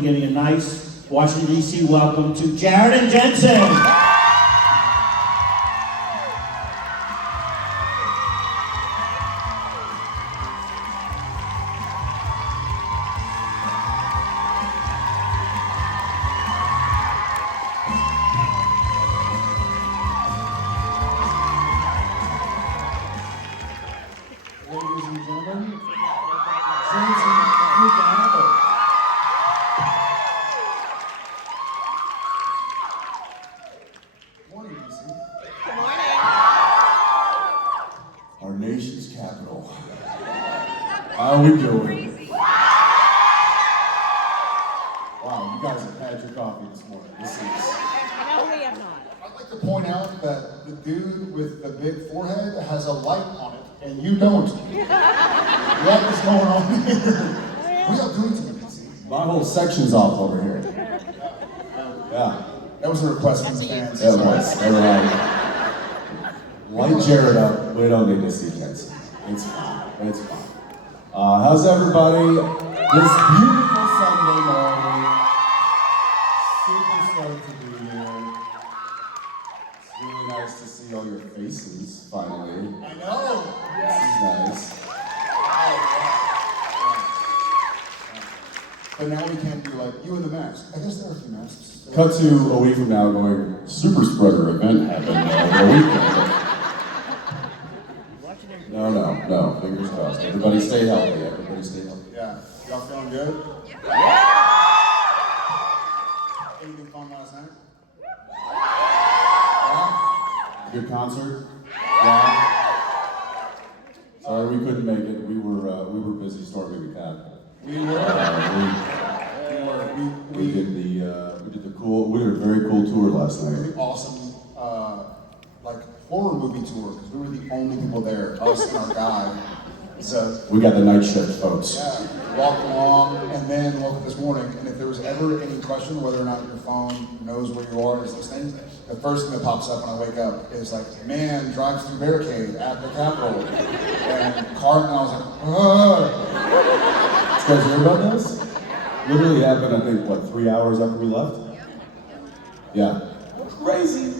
Giving a nice Washington, D.C. welcome to Jared and Jensen. Ladies and gentlemen, Jensen Ackles. Morning, DC. Good morning. Our nation's capital. How are we doing? Wow, you guys have had your coffee this morning. No, we have not. I'd like to point out that the dude with the big forehead has a light on it, and you don't. What is going on here? We are doing something, DC. My whole section's off over here. Yeah. That was a request from the fans. That was. They were like, light Jared up. We don't need to see Jensen. It's fine. It's fine. How's everybody? This beautiful Sunday morning. Super stoked to be here. It's really nice to see all your faces, finally. I know. This is nice. But now we can't be like, you in the mask. I guess there are a few masks. Cut to a week from now going, super spreader event happened over the weekend. No, fingers crossed. Everybody stay healthy, everybody stay healthy. Yeah. Y'all feeling good? Yeah. Anything fun last night? Good concert? Yeah. Sorry we couldn't make it, we were busy storming the Capitol. We did a very cool tour last night. really awesome, horror movie tour, because we were the only people there, us and our guide. So, We got the night shift, folks. yeah, walked along, and then woke up this morning, and if there was ever any question whether or not your phone knows where you are, is listening, the first thing that pops up when I wake up is like, man drives through barricade at the Capitol, and car, and I was like, ah. Did you guys hear about this? Literally happened, I think, 3 hours after we left? Yeah. Crazy.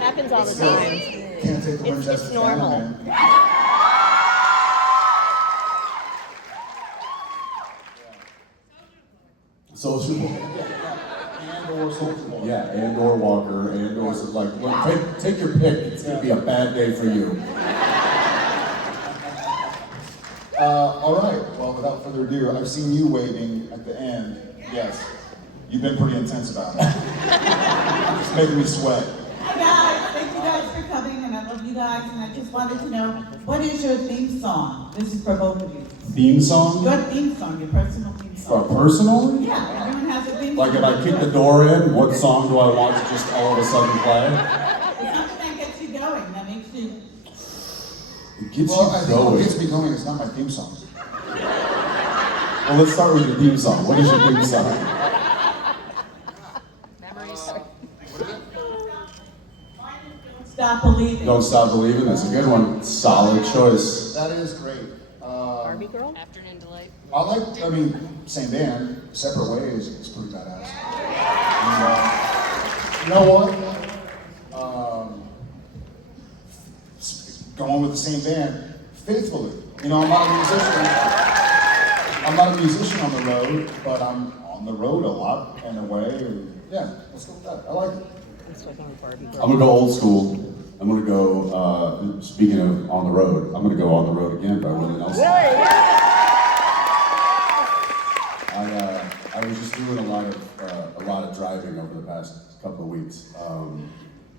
Happens all the time. Can't take the Winchester It's normal. down, man. Sociable. And or social. Yeah, and or walker, and or like, look, take your pick. It's gonna be a bad day for you. All right, well, without further ado, I've seen you waving at the end. Yes, you've been pretty intense about it. It's making me sweat. Hi guys, thank you guys for coming, and I love you guys, and I just wanted to know, what is your theme song? This is for both of you. Theme song? Your theme song, your personal theme For song. personal? Yeah, everyone has a theme Like song. if I kick the door in, what song do I want to just all of a sudden play? It's something that gets you going, that makes you... It gets Well, I you think what going. gets me going is not my theme song. Well, let's start with your theme song. What is your theme song? Stop believing. Don't Stop Believing. That's a good one. Solid choice. That is great. Barbie girl? Afternoon Delight. Same band, separate ways, it's pretty badass. And, you know what? Going with the same band, faithfully. You know, I'm not a musician on the road, but I'm on the road a lot in a way. And yeah, let's go with that. I like it. I'm gonna go old school. I'm gonna go, speaking of on the road, I'm gonna go On the Road Again by Willie Nelson. I was just doing a lot of driving over the past couple of weeks.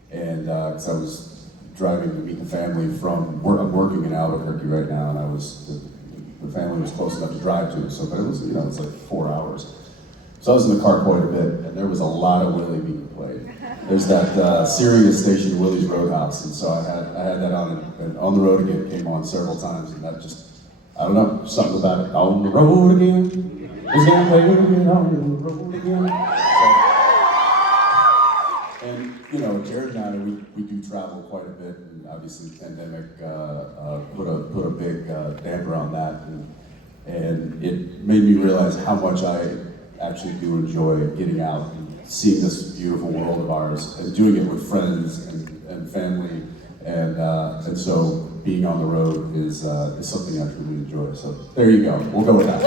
Because I was driving to meet the family from work. I'm working in Albuquerque right now, and the family was close enough to drive to. So, but it was, it's like 4 hours. So I was in the car quite a bit, and there was a lot of Willie being played. There's that Sirius station, Willie's Roadhouse, and so I had that on, and On the Road Again came on several times, and that just, I don't know, something about it. On the road again, it's gonna play again, on the road again. So, and Jared and I, we do travel quite a bit, and obviously the pandemic put a big damper on that, and it made me realize how much I actually do enjoy getting out and seeing this beautiful world of ours and doing it with friends and family. And so being on the road is something I truly enjoy. So there you go. We'll go with that.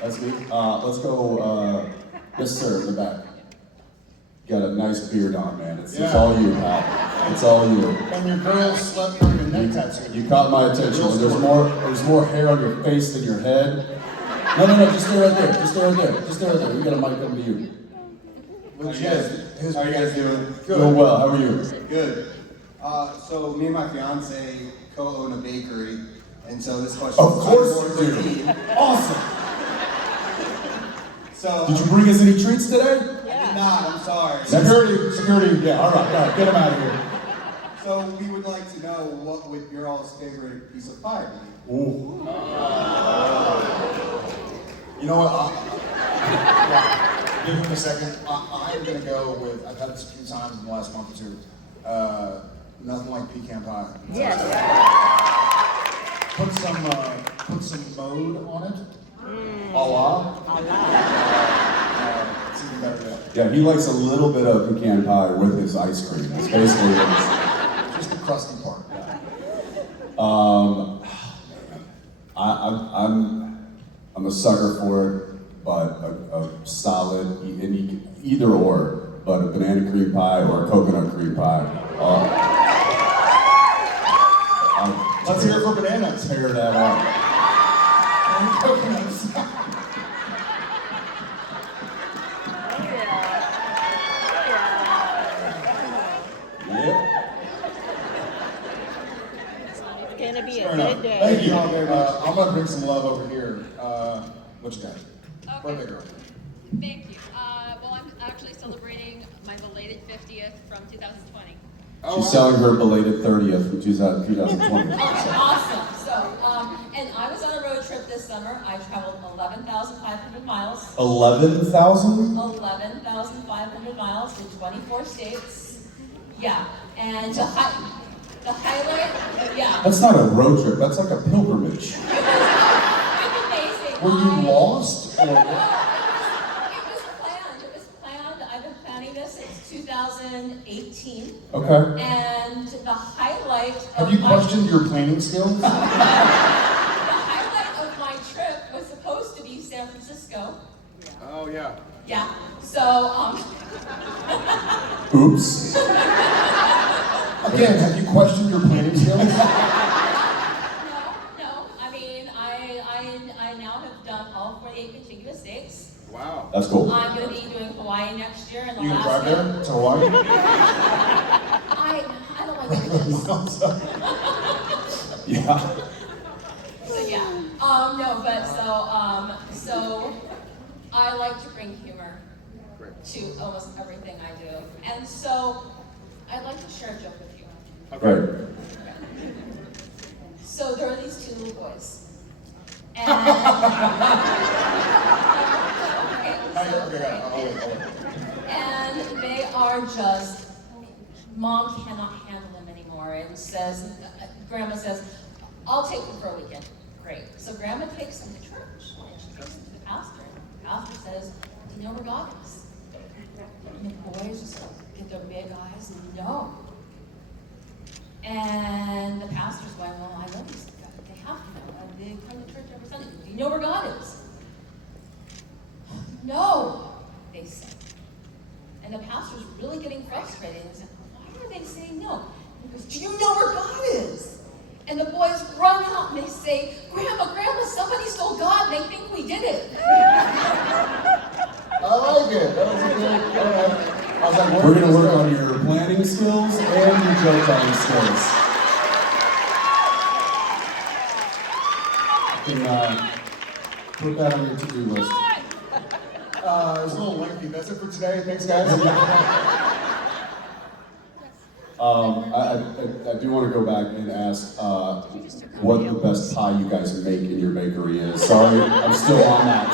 That's me. Let's go. Yes, sir, in the back. Got a nice beard on, man. It's all you, Pat. It's all you. And your girl slept wearing a neck tattoo. You caught my attention. There's more hair on your face than your head. No, just stay right there. Just stay right there. Just stay right there. We got a mic coming to you. How you guys doing? Doing well. How are you? Good. So me and my fiance co-own a bakery, and so this question. Of course you do. Awesome. So Did you bring us any treats today? I did not. I'm sorry. Security. Yeah. All right. Get them out of here. So we would like to know what would your all's favorite piece of pie be? Ooh. You know what? Give him a second. I'm gonna go with. I've had this a few times in the last month or two. Nothing like pecan pie. Yes. Put some mode on it. Allah. It's even better than that. Yeah, he likes a little bit of pecan pie with his ice cream. That's basically it. Just the crusty part. I'm a sucker for it, but a solid either or, but a banana cream pie or a coconut cream pie. Let's hear it for bananas. Tear that up. And coconuts. Yep. It's gonna be Fair a enough. good day. Thank you all very much. I'm gonna bring some love over here. What you got? Birthday girl. Thank you. Well, I'm actually celebrating my belated 50th from 2020. She's selling her belated 30th from 2020. Awesome. So, and I was on a road trip this summer. I traveled 11,500 miles. 11,000? 11,500 miles to 24 states. Yeah. And the highlight, yeah. That's not a road trip, that's like a pilgrimage. It was amazing. Were you lost? Or No, it was planned. It was planned. I've been planning this since 2018. Okay. And the highlight have of you my questioned your planning skills? the highlight of my trip was supposed to be San Francisco. Oh yeah. Yeah. So Oops. Again, have you questioned your planning skills? no. I mean, I now have done all 48 contiguous states. Wow. That's cool. I'm going to be doing Hawaii next year and You gonna drive Alaska. there to Hawaii? I don't like images. Yeah. So yeah, no, but so I like to bring humor to almost everything I do, and so I'd like to share a joke with you. Great. So there are these two little boys, and Okay, got it. I'll wait. and they are just, mom cannot handle them anymore, and says, grandma says, I'll take them for a weekend. Great. So grandma takes them to church, and she takes them to the pastor, and the pastor says, do you know where God is? And the boys just get their big eyes and no. And the pastor's going, well, I know these guys. They have to know. They come to church every Sunday. Do you know where God is? No, they say. And the pastor's really getting frustrated and said, why are they saying no? And he goes, do you know where God is? And the boys run out and they say, Grandma, somebody stole God and they think we did it. I like it. That was a good. All right. I was like, We're gonna work on your planning skills and your joke telling skills. You can put that on your to-do list. It was a little lengthy. That's it for today. Thanks, guys. I do want to go back and ask what the best pie you guys make in your bakery is. Sorry, I'm still on that.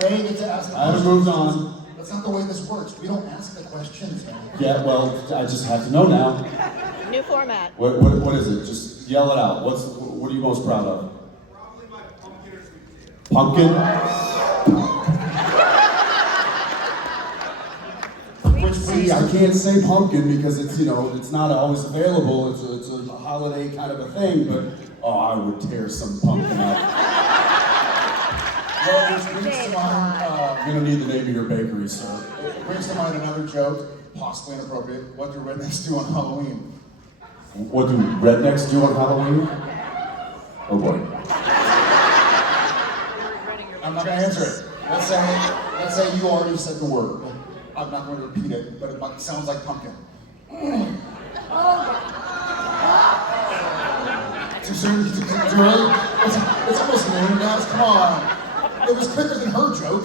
They get to ask the I haven't questions. moved on. That's not the way this works. We don't ask the questions, man. Yeah, well, I just have to know now. New format. What is it? Just yell it out. What are you most proud of? Pumpkin? Which I can't say pumpkin because it's, you know, it's not always available. It's a holiday kind of a thing, but I would tear some pumpkin up. Well, which brings to mind, You don't need the name of your bakery, sir. it brings to mind another joke, possibly inappropriate. What do rednecks do on Halloween? What do rednecks do on Halloween? Oh boy. I'm not gonna answer it. Let's say you already said the word. I'm not going to repeat it, but it sounds like pumpkin. Too soon? Too early? It's almost noon, guys. Come on. It was quicker than her joke.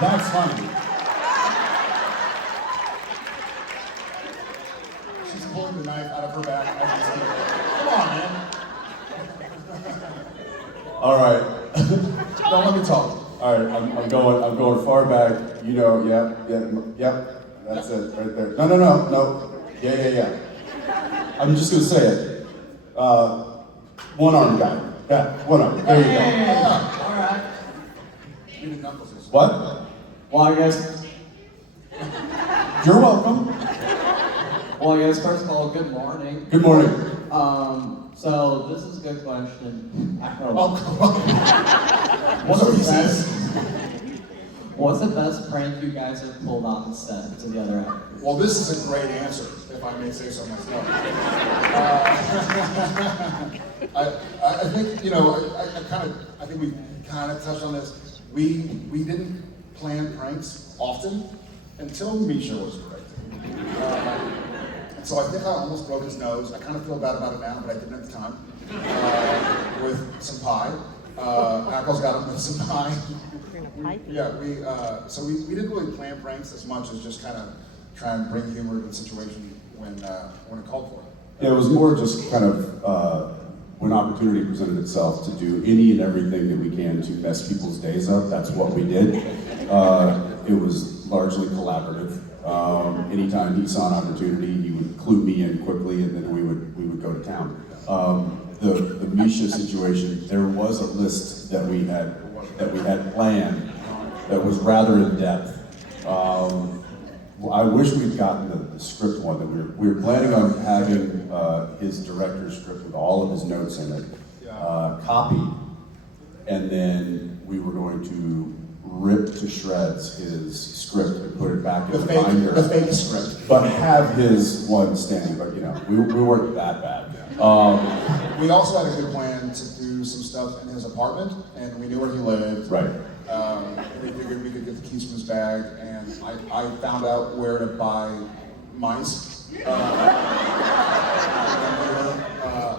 That's funny. She's pulling the knife out of her back as we speak. Come on, man. All right. Don't let me talk. All right, I'm going far back. You know, yep. That's it, right there. No. Yeah. I'm just gonna say it. One arm guy. Yeah, one arm. There you go. Yeah, all right. You did knuckles this. What? Well, I guess You're welcome. first of all, good morning. Good morning. So this is a good question. I don't know. Oh, come on. What's the best prank you guys have pulled on the set together? Well, this is a great answer, if I may say so myself. I think, you know, I think we kind of touched on this. We didn't plan pranks often until Misha was directing. And so I think I almost broke his nose. I kind of feel bad about it now, but I didn't at the time. With some pie. Ackles got him with some pie. Yeah, so we didn't really plan pranks as much as just kind of try and bring humor to the situation when it called for it. Yeah, it was more just kind of when opportunity presented itself to do any and everything that we can to mess people's days up. That's what we did. It was largely collaborative. Anytime he saw an opportunity, he would clue me in quickly, and then we would go to town. The Misha situation, there was a list that we had planned that was rather in depth. I wish we'd gotten the script one that we were planning on having his director's script with all of his notes in it, copied, and then we were going to rip to shreds his script and put it back in the binder. The fake script. But have his one standing, but you know, we weren't that bad. We also had a good plan to do some stuff in his apartment, and we knew where he lived. Right. We figured we could get the keys from his bag, and I found out where to buy mice.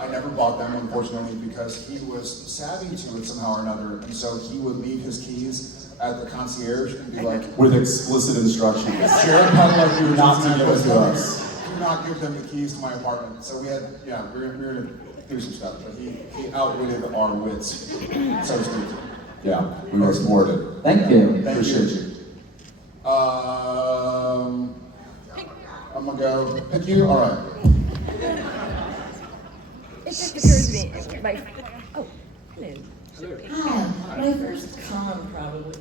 I never bought them, unfortunately, because he was savvy to it somehow or another, and so he would leave his keys at the concierge and be like, With explicit instructions. Jared Padalecki Not to give it to us. Do not give them the keys to my apartment. So we were gonna do some stuff, but he outwitted our wits, so to speak. Yeah, we were thwarted. Thank you. Appreciate you. I'm gonna go pick you. All right. It just occurs to me. Oh, hello. Hi, my first con probably.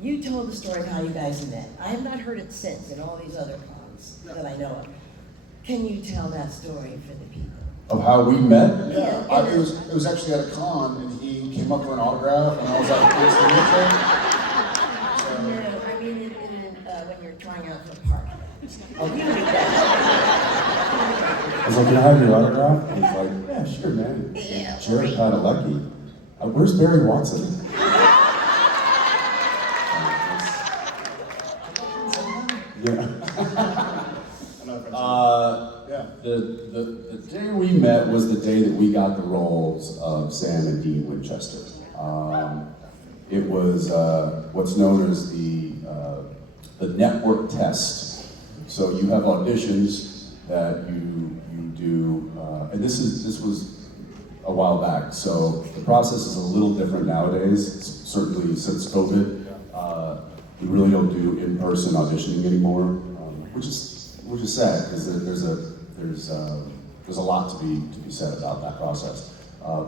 You told the story of how you guys met. I have not heard it since in all these other cons that I know of. Can you tell that story for the people? Of how we met? Yeah, it was actually at a con, and he came up for an autograph, and I was like, "Nice to meet you." No, I mean when you're trying out for the part. Oh, you did that. I was like, can I have your autograph? And he's like, yeah, sure, man. Yeah. Jared Padalecki. Where's Barry Watson? Yeah. The day we met was the day that we got the roles of Sam and Dean Winchester. It was what's known as the network test. So you have auditions that you do, and this was a while back. So the process is a little different nowadays. Certainly since COVID, we really don't do in-person auditioning anymore, which is sad because there's a lot to be said about that process.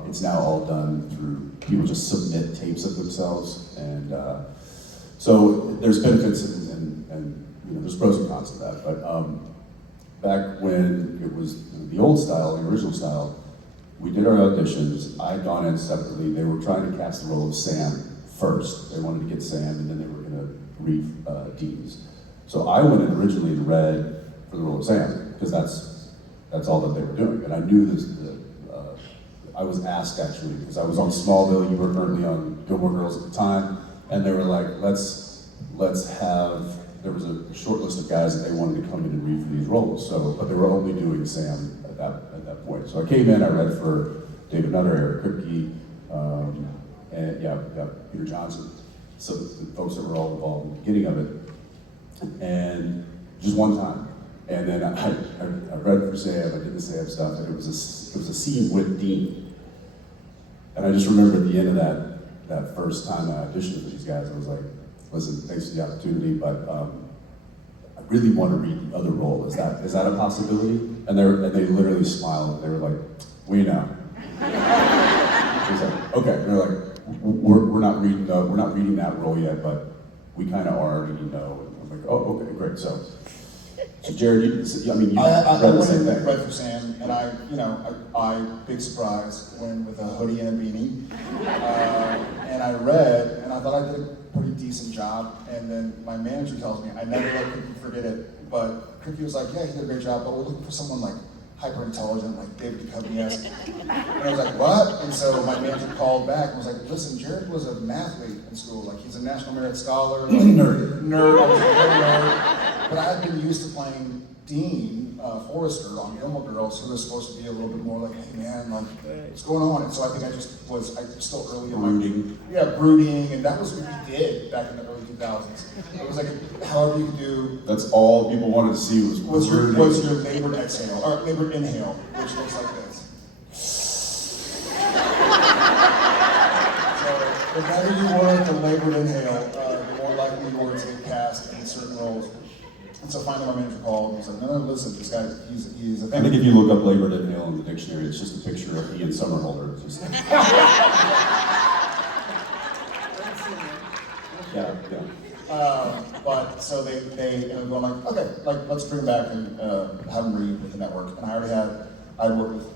It's now all done through people just submit tapes of themselves, and so there's benefits and there's pros and cons to that. But back when it was the old style, the original style, we did our auditions. I had gone in separately. They were trying to cast the role of Sam first. They wanted to get Sam, and then they were going to read Dean's. So I went in originally and read for the role of Sam, because that's all that they were doing. And I knew this. I was asked actually, because I was on Smallville. You were currently on Gilmore Girls at the time, and they were like, let's have. There was a short list of guys that they wanted to come in and read for these roles. So, but they were only doing Sam at that point. So I came in. I read for David Nutter, Eric Kripke, and Peter Johnson. So the folks that were all involved in the beginning of it, and just one time. And then I read for Sam. I did the Sam stuff, and it was a scene with Dean. And I just remember at the end of that first time I auditioned for these guys, I was like, listen, thanks for the opportunity, but I really want to read the other role. Is that a possibility? And they literally smiled. They were like, we know. I was like, okay. They're like, we're not reading that role yet, but we kind of already know. And I'm like, oh, okay, great. So Jared, you read the same thing. Read for Sam, and I big surprise, went with a hoodie and a beanie, and I read, and I thought I did a pretty decent job. And then my manager tells me, I never let Cookie forget it, but Cookie was like, yeah, he did a great job, but we're looking for someone like hyper intelligent, like David Duchovny-esque. And I was like, what? And so my manager called back and was like, listen, Jared was a mathlete in school. Like, he's a National Merit Scholar. Like, nerd. I was a nerd. But I had been used to playing Dean Forrester on Gilmore Girls, who was supposed to be a little bit more like, hey man, like, what's going on? And so I think I was still early in my brooding, and that was what we did back in the early 2000s. It was like, however you could do. That's all people wanted to see was your labored exhale, or labored inhale, which looks like this. So the better you were at the labored inhale, the more likely you were to get cast in certain roles. And so finally my manager called and was like, no, listen, this guy, he's a thing. I think if you look up labored inhale in the dictionary, it's just a picture of Ian Somerhalder. It's just but so they ended up going like, okay, like let's bring him back and have him read with the network. And I worked with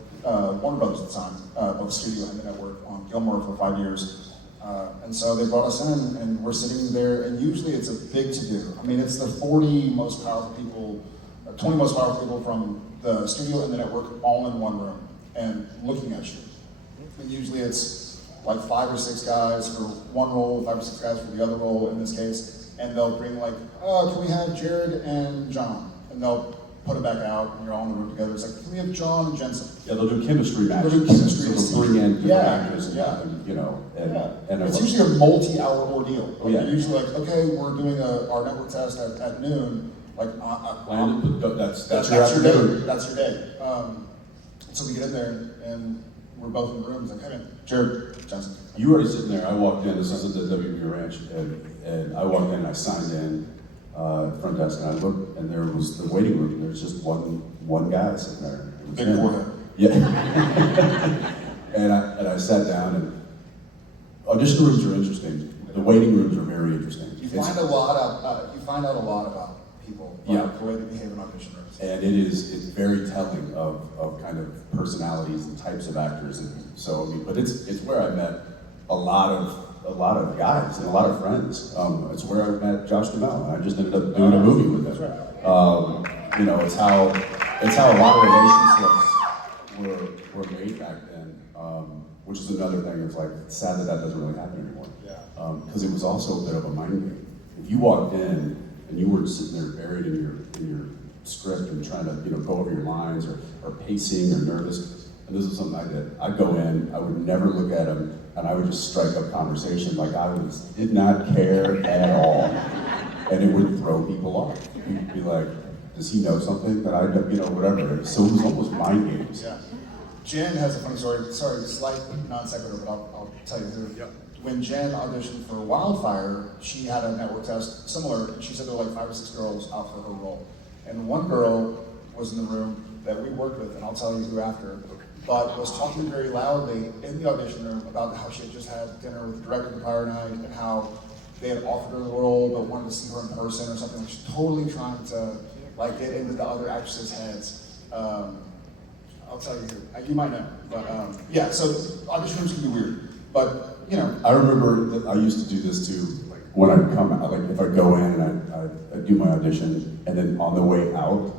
Warner Brothers at the time, both the studio and the network on Gilmore for 5 years. And so they brought us in, and we're sitting there, and usually it's a big to-do. I mean, it's the 40 most powerful people, 20 most powerful people from the studio and the network all in one room and looking at you. And usually it's like 5 or 6 guys for one role, 5 or 6 guys for the other role in this case, and they'll bring like, oh, can we have Jared and John? And they'll put it back out, and you're all in the room together. It's like, can we have John and Jensen? Yeah, they'll do chemistry matches. They'll do chemistry. So they'll bring in different actors and it's usually a multi-hour ordeal. Oh, yeah. They're usually like, okay, we're doing our network test at noon. Like, that's your day. That's your day. So we get in there, and we're both in the room. It's like, hey man, Jared, Jensen. You were already sitting there. I walked in. This is at the WB Ranch, and I walked in and I signed in at the front desk, and I looked, and there was the waiting room. There's just one guy sitting there. Big forehead. Yeah. and I sat down, and audition rooms are interesting. The waiting rooms are very interesting. You find out a lot about people by the way they behave in audition rooms. And it's very telling of kind of personalities and types of actors. And so but it's where I met a lot of guys and a lot of friends. It's where I met Josh Duhamel, and I just ended up doing a movie with him. It's how a lot of relationships were made back then. Which is another thing. It's like, it's sad that doesn't really happen anymore. Because it was also a bit of a mind game. If you walked in and you were sitting there buried in your script and trying to go over your lines or pacing or nervous, and this is something I did. I'd go in, I would never look at him, and I would just strike up conversation like I did not care at all, and it would throw people off. You'd be like, does he know something that I don't, whatever. So it was almost mind games. Yeah. Jen has a funny story. Sorry, slight non sequitur, but I'll tell you who. Yep. When Jen auditioned for Wildfire, she had a network test similar, and she said there were like 5 or 6 girls out for her role. And one girl was in the room that we worked with, and I'll tell you who after. but was talking very loudly in the audition room about how she had just had dinner with the director the prior night and how they had offered her the role but wanted to see her in person or something. Like she's totally trying to like get into the other actresses' heads. I'll tell you who. You might know, but yeah. So audition rooms can be weird, but you know. I remember that I used to do this too. Like when I'd come out, like if I'd go in and I'd do my audition, and then on the way out,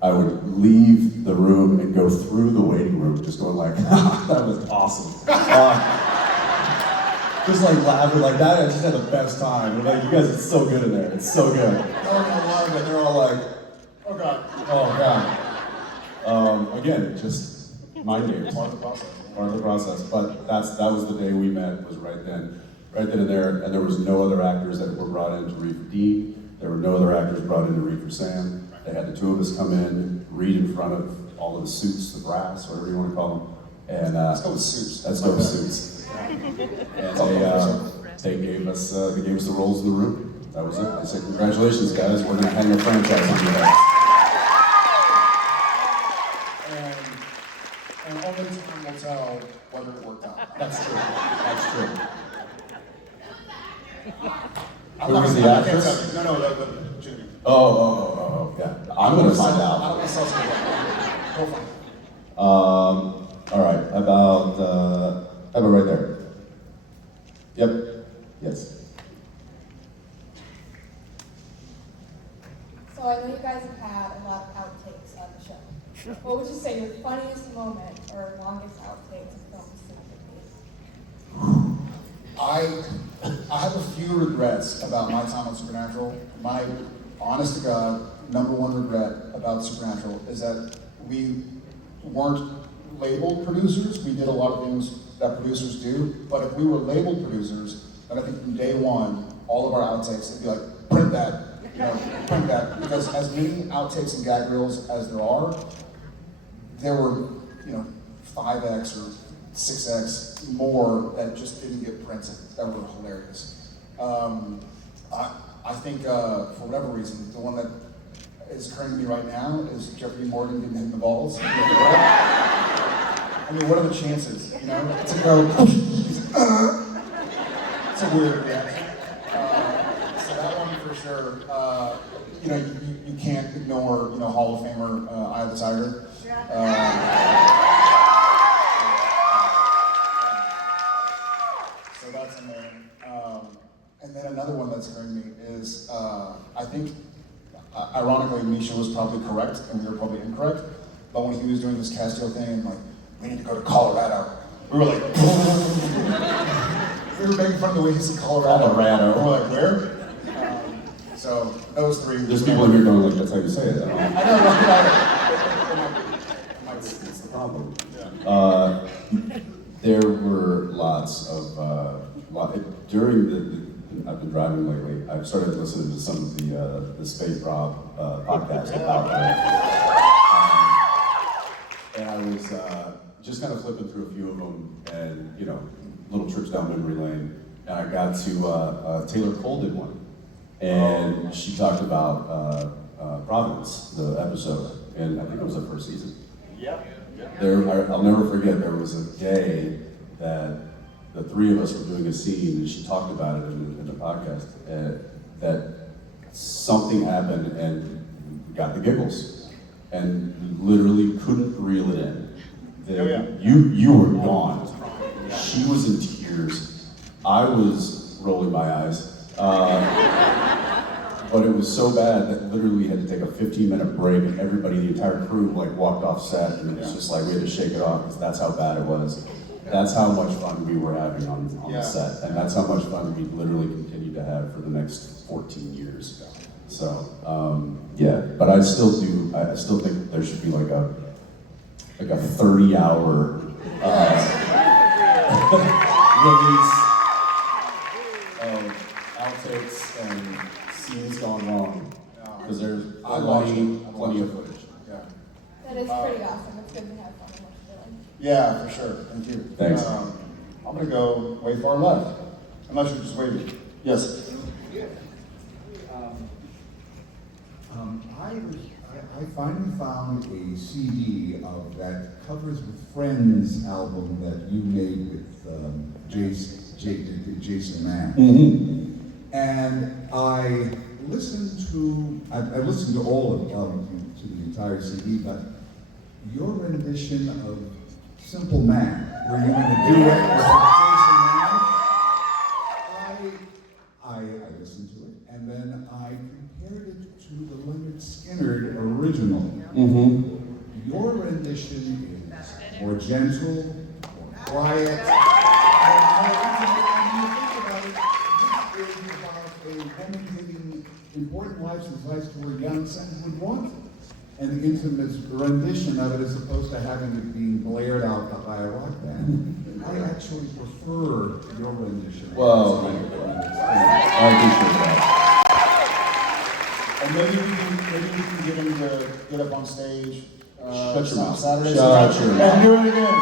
I would leave the room and go through the waiting room, just going like, "That was awesome." Just like laughing like that. I just had the best time. We're like, you guys are so good in there. It's so good. They're all gonna love it. They're all like, oh god, oh god. Again, just mind games. Part of the process. Part of the process. But that was the day we met. Was right then and there. And there was no other actors that were brought in to read for Dean. There were no other actors brought in to read for Sam. They had the two of us come in, read in front of all of the suits, the brass, whatever you want to call them. And let's go with suits. Let's go with suits. And they gave us the roles in the room. That was it. They said, "Congratulations, guys. We're gonna hang a franchise on you guys." And only time will tell whether it worked out. That's true. That's true. I'm Who not was gonna- the I can't actress? tell you. No, Jimmy. Oh, yeah. I'm gonna find I don't out. want to sell something. Go for it. All right. How about right there? Yep. Yes. So I know you guys have had a lot of outtakes on the show. What would you say your funniest moment or longest outtakes of film would be? I have a few regrets about my time on Supernatural. My honest to God number one regret about Supernatural is that we weren't labeled producers. We did a lot of things that producers do, but if we were labeled producers, then I think from day one, all of our outtakes would be like, print that, print that. Because as many outtakes and gag reels as there were, 5x or 6x more that just didn't get printed, that were hilarious. I think, for whatever reason, the one that is occurring to me right now is Jeffrey Morgan getting hit in the balls. I mean, what are the chances, To go, he's like, It's a weird reaction. So that one for sure. You can't ignore, Hall of Famer Eye of the Tiger. So that's in there. And then another one that's occurring to me is, I think, ironically, Misha was probably correct and we were probably incorrect. But when he was doing this Castile thing and like, we need to go to Colorado, we were like, we were making fun of the way he said Colorado. Colorado. We were like, where? So those three. There's people in here going like, "That's how you say it." I know. It's the problem. Yeah. There were lots of during I've been driving lately. I've started listening to some of the Spade Prop podcasts about and I was just kind of flipping through a few of them, and little trips down memory lane. And I got to Taylor Cole did one, and she talked about Providence, the episode, and I think it was the first season. Yep. I'll never forget, there was a day that the three of us were doing a scene, and she talked about it in the podcast, that something happened and we got the giggles, and we literally couldn't reel it in. You were gone. She was in tears. I was rolling my eyes. But it was so bad that literally we had to take a 15-minute break, and everybody, the entire crew, walked off set, and it was just like we had to shake it off because that's how bad it was. That's how much fun we were having on the set, and that's how much fun we literally continued to have for the next 14 years. So, but I still think there should be like a 30-hour release of outtakes and scenes gone wrong, because there's plenty of footage. Yeah. That is pretty awesome. It's good to have fun and what you're doing. Yeah, for sure. Thank you. Thanks. I'm gonna go way far left, unless you're just waving. Yes. I I finally found a CD of that Covers with Friends album that you made with Jason Mann. Mm-hmm. And I listened to all of to the entire CD, but your rendition of Simple Man, where you're going to do it with Jason Mann, I listened to it, and then I compared it to the Leonard Skinner original. Mm-hmm. Your rendition is more gentle, more quiet. And you think about it, this is about a woman giving important life advice to her young son who would want an intimate rendition of it as opposed to having it being blared out by a rock band. I actually prefer your rendition. Well, I appreciate that. And maybe we can get him to get up on stage. Shut your mouth. Saturday. Shut your mouth. And do it again.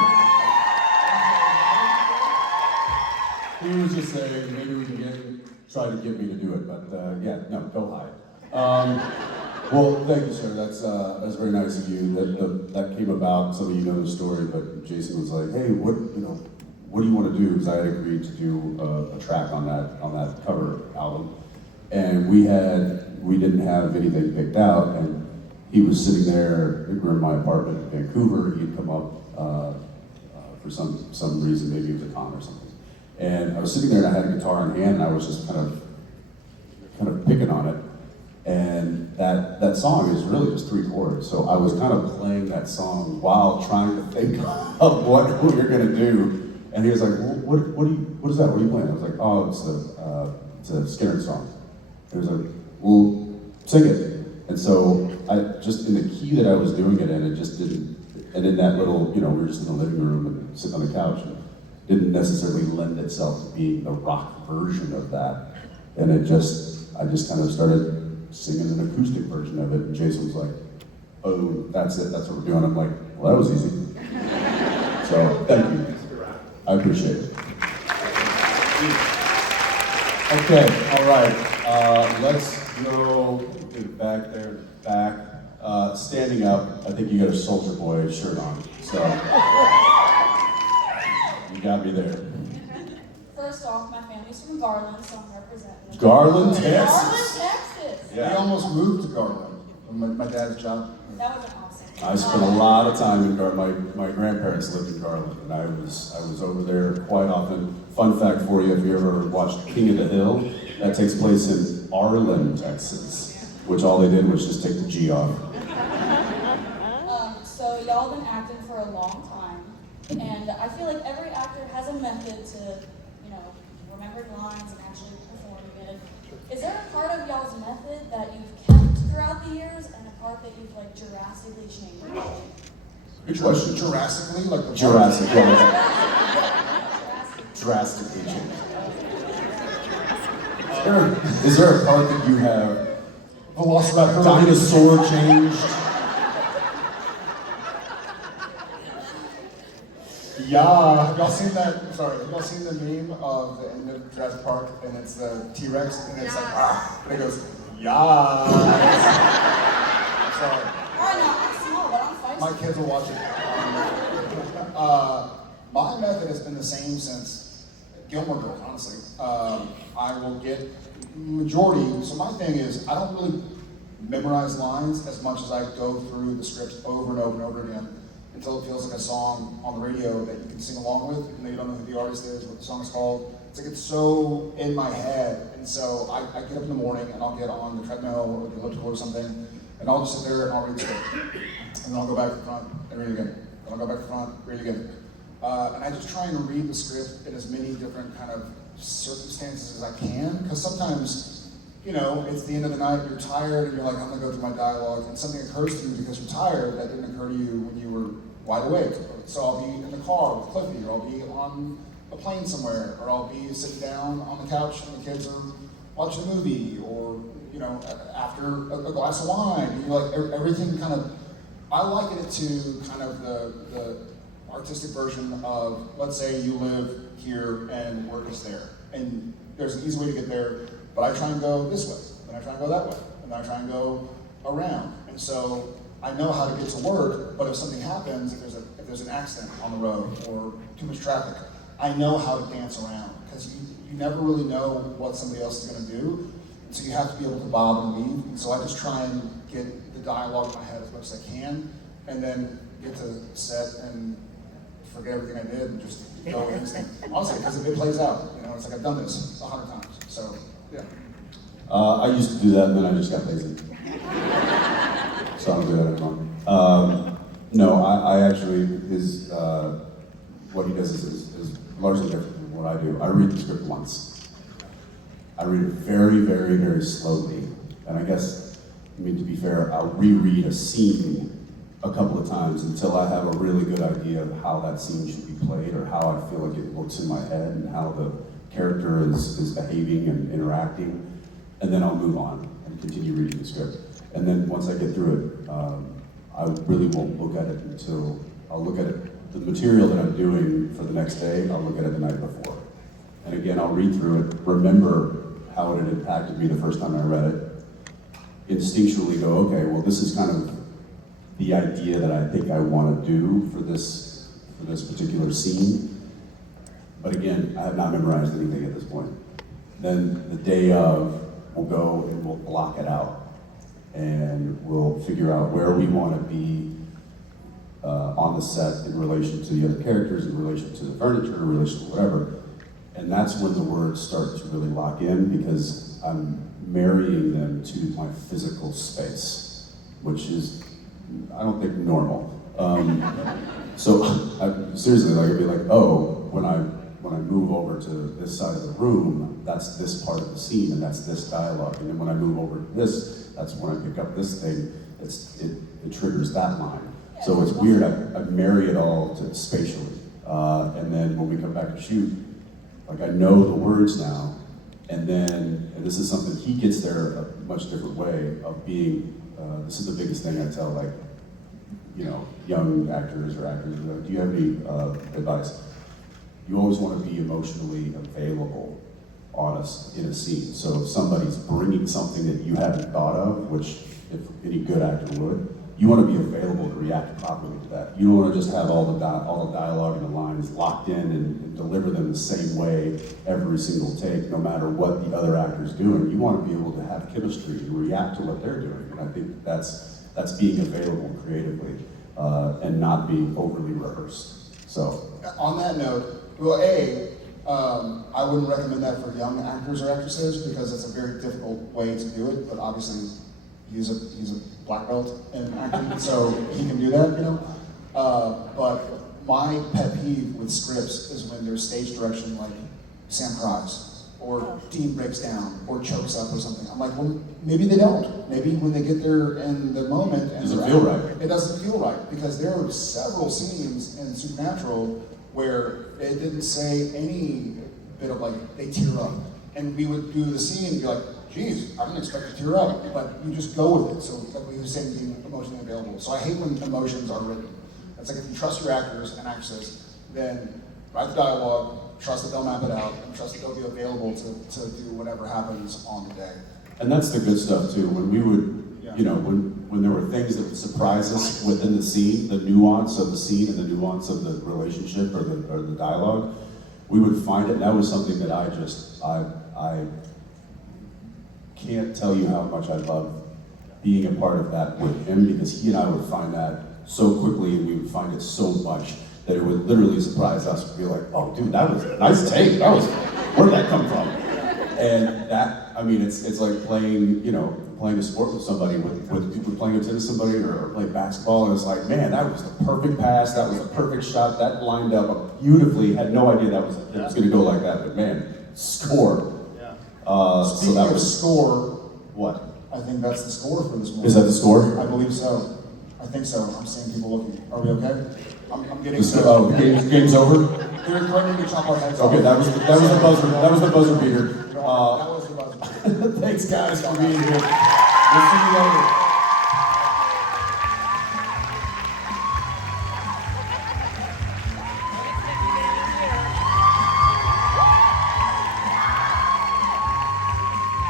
He was just saying, maybe we can try to get me to do it, but yeah, no, go hide. Well, thank you, sir. That's very nice of you. That came about. Some of you know the story, but Jason was like, "Hey, what do you want to do?" Because I had agreed to do a track on that cover album, and we didn't have anything picked out, and he was sitting there. We were in my apartment in Vancouver. He'd come up for some reason, maybe it was a con or something, and I was sitting there and I had a guitar in hand, and I was just kind of picking on it. And that song is really just 3 chords. So I was kind of playing that song while trying to think of what we were gonna do. And he was like, well, what is that? What are you playing? I was like, oh, it's a Skinner song. He was like, well, sing it. And so I just, in the key that I was doing it in, it just didn't, and in that little, we were just in the living room and sitting on the couch, and didn't necessarily lend itself to being the rock version of that. And I just kind of started singing an acoustic version of it, and Jason was like, oh, that's it, that's what we're doing. I'm like, well, that was easy. So, thank you. I appreciate it. Okay, all right. Let's go back there, back. Standing up, I think you got a Soldier Boy shirt on, so you got me there. First off, my family's from Garland, so I'm representing. Garland, Texas. Garland, Texas. Yeah. We almost moved to Garland. My dad's job. That would have been awesome. I spent a lot of time in Garland. My grandparents lived in Garland, and I was over there quite often. Fun fact for you, if you ever watched King of the Hill, that takes place in Arlen, Texas, which all they did was just take the G off. So y'all been acting for a long time, and I feel like every actor has a method to, remember lines and actually performing it. Is there a part of y'all's method that you've kept throughout the years, and a part that you've drastically changed? Good question. Jurassically, like the Jurassic. Drastically changed. Is there a part that you have Velociraptor dinosaur changed? Yeah, have y'all seen that? Sorry, have y'all seen the meme of the end of Jurassic Park, and it's the T-Rex, and it's like, and it goes, yeah. Sorry. Alright, now I'm small, but I'm feisty. My kids will watch it. My method has been the same since Gilmore Girls, honestly. I will get majority, so my thing is, I don't really memorize lines as much as I go through the scripts over and over and over again until it feels like a song on the radio that you can sing along with, even though you don't know who the artist is, what the song is called. It's like it's so in my head, and so I get up in the morning and I'll get on the treadmill or the elliptical or something, and I'll just sit there and I'll read the script. And then I'll go back to the front and read it again. Then I'll go back to the front, read it again. And I just try and read the script in as many different kind of circumstances as I can, because sometimes, it's the end of the night, you're tired, and you're like, I'm gonna go through my dialogue, and something occurs to you because you're tired that didn't occur to you when you were wide awake. So I'll be in the car with Cliffy, or I'll be on a plane somewhere, or I'll be sitting down on the couch and the kids are watching a movie, or, after a glass of wine, and you're like, everything kind of, I liken it to kind of the artistic version of, let's say you live here and work is there, and there's an easy way to get there, but I try and go this way, and I try and go that way, and then I try and go around. And so I know how to get to work, but if something happens, if there's an accident on the road or too much traffic, I know how to dance around, because you never really know what somebody else is going to do, so you have to be able to bob and weave. And so I just try and get the dialogue in my head as much as I can, and then get to set and forget everything I did and just go with instinct. Honestly, because if it plays out, it's like I've done this 100 times. So yeah. I used to do that, and then I just got lazy. So I don't do that anymore. No, I actually, what he does is largely different than what I do. I read the script once. I read it very, very, very slowly. And I guess, to be fair, I'll reread a scene a couple of times until I have a really good idea of how that scene should be played, or how I feel like it looks in my head, and how the character is behaving and interacting. And then I'll move on and continue reading the script. And then once I get through it, I really won't look at it until I'll look at it, the material that I'm doing for the next day, I'll look at it the night before. And again, I'll read through it, remember how it had impacted me the first time I read it, instinctually go, okay, well, this is kind of the idea that I think I want to do for this particular scene. But again, I have not memorized anything at this point. Then the day of, we'll go and we'll block it out. And we'll figure out where we want to be on the set in relation to the other characters, in relation to the furniture, in relation to whatever. And that's when the words start to really lock in, because I'm marrying them to my physical space, which is, I don't think, normal. So seriously, I'd be like, oh, when I move over to this side of the room, that's this part of the scene, and that's this dialogue. And then when I move over to this, that's when I pick up this thing. It triggers that line. So it's weird. I marry it all to spatially, and then when we come back to shoot, like, I know the words now, and this is something he gets there a much different way of being. This is the biggest thing I tell, like, young actors or actors. Do you have any advice? You always want to be emotionally available in a scene. So if somebody's bringing something that you haven't thought of, which if any good actor would, you want to be available to react properly to that. You don't want to just have all the dialogue and the lines locked in and deliver them the same way every single take, no matter what the other actor's doing. You want to be able to have chemistry and react to what they're doing. And I think that's being available creatively and not being overly rehearsed. So on that note, well, I wouldn't recommend that for young actors or actresses, because it's a very difficult way to do it. But obviously, he's a black belt in acting, so he can do that, But my pet peeve with scripts is when there's stage direction, like Sam cries, or Dean breaks down, or chokes up or something. I'm like, well, maybe they don't. Maybe when they get there in the moment, and it doesn't feel right. It doesn't feel right, because there are several scenes in Supernatural where it didn't say any bit of, like, they tear up. And we would do the scene and be like, geez, I didn't expect to tear up, but you just go with it. So like we were saying, being emotionally available. So I hate when emotions are written. It's like, if you trust your actors and actresses, then write the dialogue, trust that they'll map it out, and trust that they'll be available to do whatever happens on the day. And that's the good stuff too. When we would, when there were things that would surprise us within the scene, the nuance of the scene and the nuance of the relationship or the dialogue, we would find it. And that was something that I can't tell you how much I love being a part of that with him, because he and I would find that so quickly, and we would find it so much that it would literally surprise us. We'd be like, oh dude, that was a nice take. Where'd that come from? And that, it's like playing a sport with somebody, with people playing tennis with somebody, or playing basketball, and it's like, man, that was the perfect pass, that was the perfect shot, that lined up beautifully, had no idea that was gonna go like that, but man, score. Speaking of score, what? I think that's the score for this movie. Is that the score? I believe so. I think so. I'm seeing people looking. Are we okay? I'm getting. Game's over. They're threatening to chop our heads off. Okay, that was the buzzer. That was the buzzer beater. That was the buzzer. Thanks guys for being here. We'll see you later.